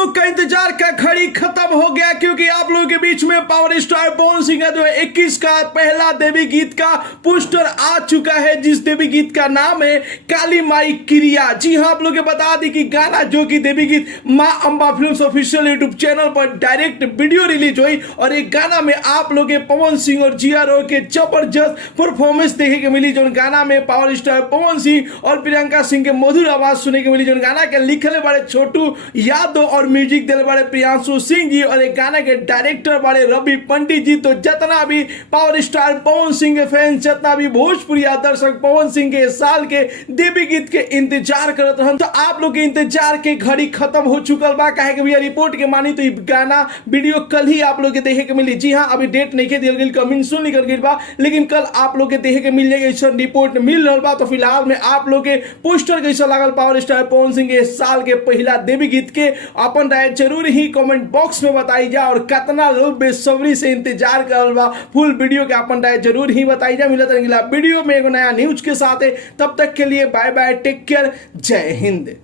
लोग का इंतजार का घड़ी खत्म हो गया, क्योंकि आप लोगों के बीच में पावर स्टार पवन सिंह का जो है 21 का पहला देवी गीत का पोस्टर आ चुका है, जिस देवी गीत का नाम है काली माई क्रिया। जी हां, आप लोग को बता दी कि गाना जो कि देवी गीत मां Amba films official YouTube channel पर डायरेक्ट वीडियो रिलीज हुई और एक गाना में आप लोग पवन सिंह और जिया रो के जबरदस्त परफॉर्मेंस देखे के मिली। जो गाना में पावर स्टार पवन सिंह और प्रियंका सिंह के मधुर आवाज सुने के मिली। जो गाना के लिखले बड़े छोटू यादव और म्यूजिक दिल बड़े प्रियांशु सिंह जी और एक गाना के डायरेक्टर बड़े रवि पंडित जी। तो जितना भी पावर स्टार पवन सिंह के फैंस, जितना भी भोजपुरी दर्शक पवन सिंह के साल के देवी गीत के इंतजार करत रहन, तो आप लोग के इंतजार के घड़ी खत्म हो चुकल बा। काहे कि भैया रिपोर्ट के मानी तो गाना वीडियो कल ही आप लोग के देखे के मिली। जी हाँ, अभी डेट नहीं के दिल गई, कमिंग सून निकल गई बा, लेकिन कल आप लोग के देखे के मिल जाएगा। ऐसा रिपोर्ट मिल रहा बा। तो फिलहाल में आप लोग के पोस्टर कैसा लागल पावर स्टार पवन सिंह के साल के पहला देवी गीत के, अपन राय जरूर ही कमेंट बॉक्स में बताई जा। और कितना लोग बेसब्री से इंतजार कर बा फुल वीडियो के, अपन राय जरूर ही बताई जा। मिलत रहेंगे वीडियो में एक नया न्यूज के साथ। तब तक के लिए बाय बाय, टेक केयर, जय हिंद।